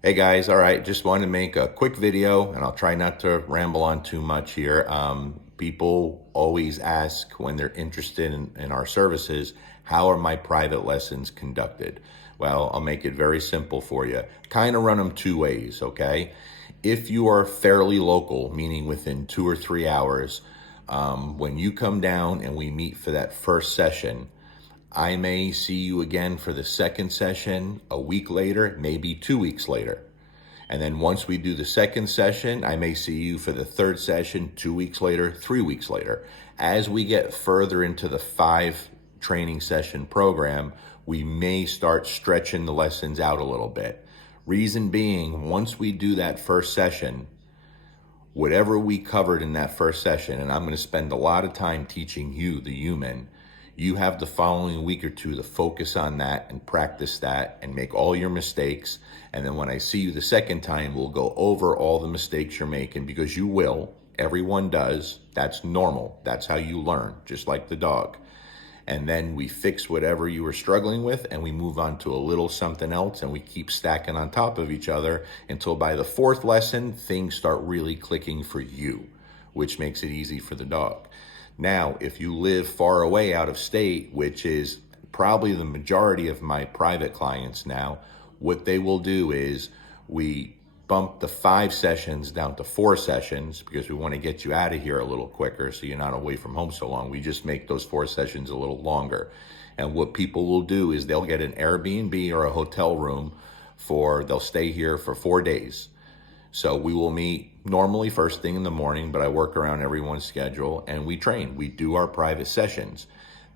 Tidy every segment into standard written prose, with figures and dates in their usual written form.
Hey guys, all right, just wanted to make a quick video and I'll try not to ramble on too much here. People always ask when they're interested in our services, how are my private lessons conducted? Well, I'll make it very simple for you. Kind of run them two ways, okay? If you are fairly local, meaning within 2 or 3 hours, when you come down and we meet for that first session, I may see you again for the second session a week later, maybe 2 weeks later. And then once we do the second session, I may see you for the third session 2 weeks later, 3 weeks later. As we get further into the 5 training session program, we may start stretching the lessons out a little bit. Reason being, once we do that first session, whatever we covered in that first session, and I'm going to spend a lot of time teaching you, the human, you have the following week or two to focus on that and practice that and make all your mistakes. And then when I see you the second time, we'll go over all the mistakes you're making, because you will. Everyone does. That's normal. That's how you learn, just like the dog. And then we fix whatever you were struggling with and we move on to a little something else, and we keep stacking on top of each other until by the fourth lesson, things start really clicking for you, which makes it easy for the dog. Now, if you live far away out of state, which is probably the majority of my private clients now, what they will do is we bump the 5 sessions down to 4 sessions, because we want to get you out of here a little quicker so you're not away from home so long. We just make those 4 sessions a little longer. And what people will do is they'll get an Airbnb or a hotel room they'll stay here for 4 days. So we will meet normally first thing in the morning, but I work around everyone's schedule and we train. We do our private sessions.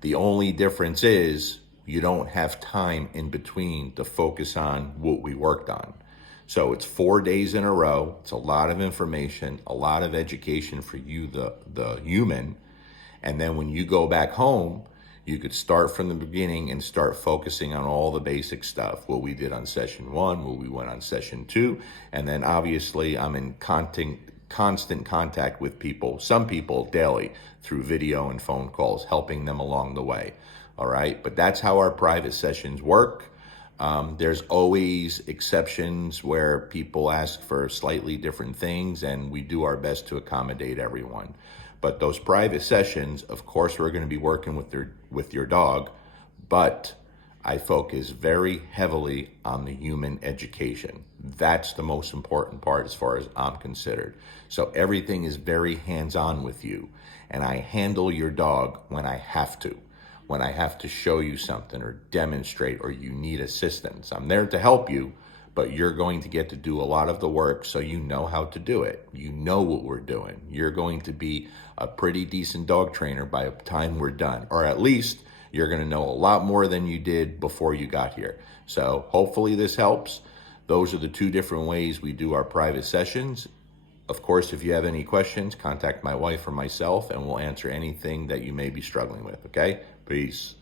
The only difference is you don't have time in between to focus on what we worked on. So it's 4 days in a row. It's a lot of information, a lot of education for you, the human. And then when you go back home, you could start from the beginning and start focusing on all the basic stuff, what we did on session 1, what we went on session 2. And then obviously I'm in constant contact with people, some people daily, through video and phone calls, helping them along the way. All right, but that's how our private sessions work. There's always exceptions where people ask for slightly different things, and we do our best to accommodate everyone. But those private sessions, of course, we're going to be working with your dog, but I focus very heavily on the human education. That's the most important part as far as I'm considered. So everything is very hands-on with you, and I handle your dog when I have to. When I have to show you something or demonstrate or you need assistance. I'm there to help you, but you're going to get to do a lot of the work so you know how to do it. You know what we're doing. You're going to be a pretty decent dog trainer by the time we're done, or at least you're going to know a lot more than you did before you got here. So hopefully this helps. Those are the 2 different ways we do our private sessions. Of course, if you have any questions, contact my wife or myself, and we'll answer anything that you may be struggling with, okay? Peace.